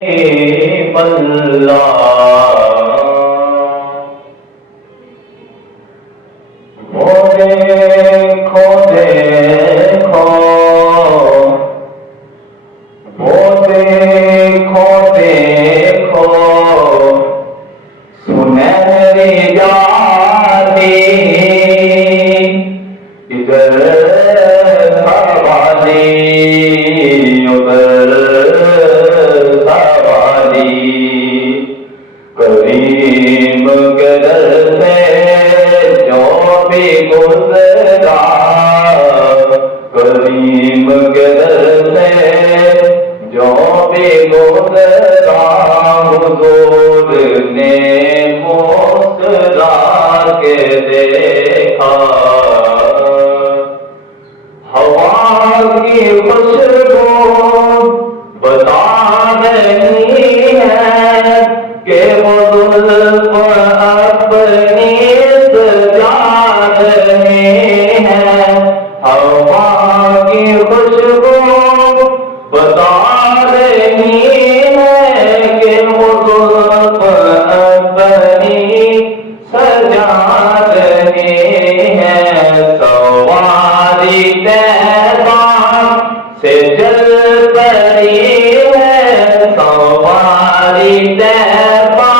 وہ دیکھو دیکھو وہ دیکھو دیکھو سنہری جاتی ادھر سوالی ادھر سوالی کریم کے در سے جو بھی گزرا کریم کے در سے جو بھی گزرا حضور نے مسکرا کے دیکھا ہوا کی خوشبو بتا رہی ہے کہ وہ زلف اپنی سجا رہے ہیں ہوا کی خوشبو بتا رہی ہے کہ وہ زلف اپنی سجا رہے ہیں سواری طیبہ سے چل پڑی ہے سواری طیبہ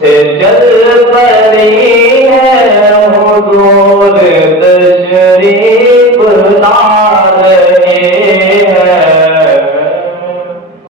سے چل